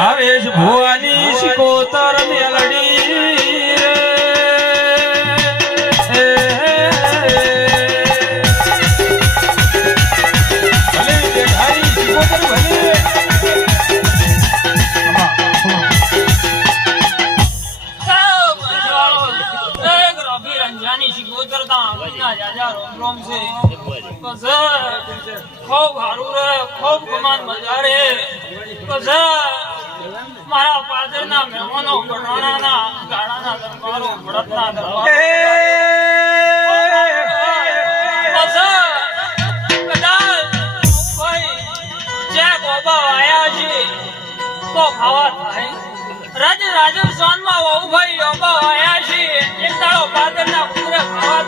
ભાવેશ ભુવાની શિકોતર મેલડી ખૂબ હે, રે ખૂબ ભલે મજા રે. મારા પાદરના મહેમાનો ગઢવાણાના ગાળાના દરબારો ભરતના દરબારો. બસ, કદાચ કોઈ જ્યાં ગોબા છે તો તારો પાદર રાજ પાદરના કુતરે ખાવા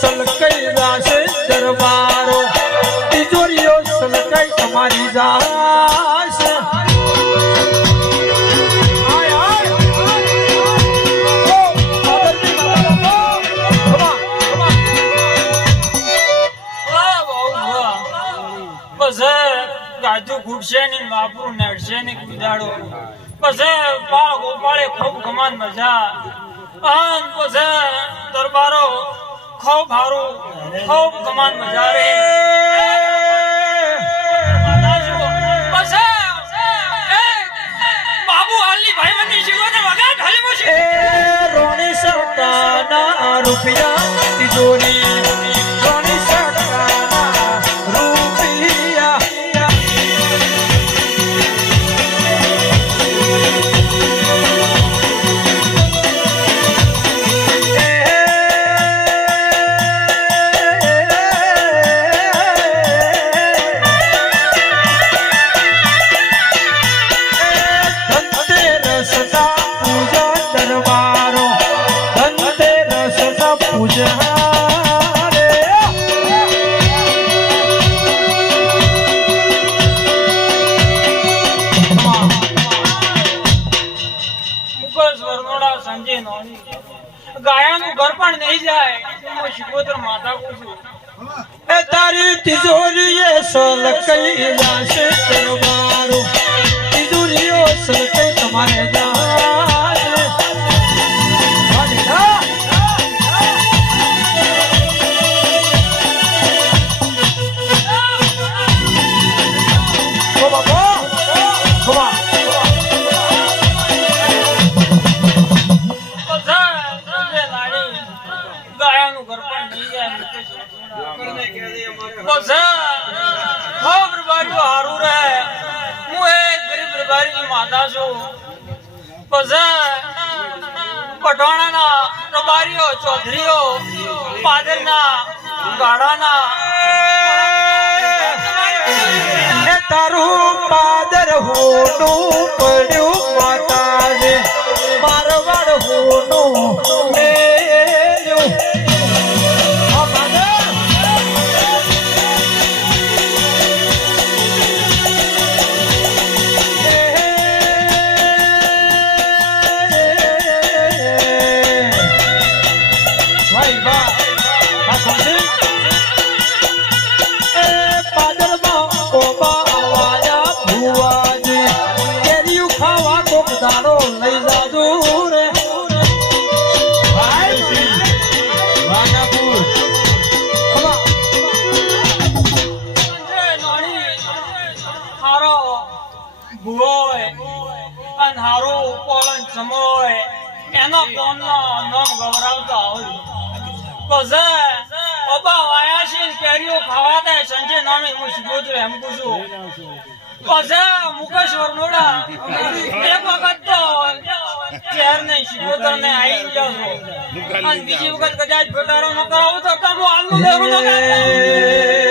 સલકઈ જાશે દરબારો. તિજોરીઓ સલકાઈ તમારી જાશે. ગાજુ ઘૂટશે બાપુ નડશે ને કુદાડો બસ બાળ ગોપાળે ખૂબ કમાન મજા અન કોસે દરબારો, ખૂબ હારું, ખૂબ કમાન મજા રે બાબુ હાલની ભાઈ બંધી શીખો વગા ઢાલી મૂકી એ રોણી સરકારના રૂપિયા, તિજોરી ઘર પણ નહીં જાય હું શિકોતર માતા કહું છું. એ તારી તિજોરીએ સલકઈ જાશે દરબારો તિજોરીઓ સલકઈ તમારે જાશે હારું રહે હું એક ગરીબ રબારીની માતા છું પઠાણાના રબારીઓ ચૌધરીઓ પાદરના ગાડાના એ તારું પાદર હોનું હારો. ભુઓય અન હારો પોલન સમોય એનો કોનો નામ ગૌરવતા હોય કોઝે ઓબા વાયાશીન કેરીઓ ખાવા દે, સંજે નામે હું શીખો તો એમ પૂછું કોઝે મુકેશ વરનોડા એક વખત તો ચેર નહીં શીખો તો ને આવી ગયો અને બીજી વખત કદાચ ફેટારો ન કરાવું તો તમે આલુ દેવું ન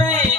পারি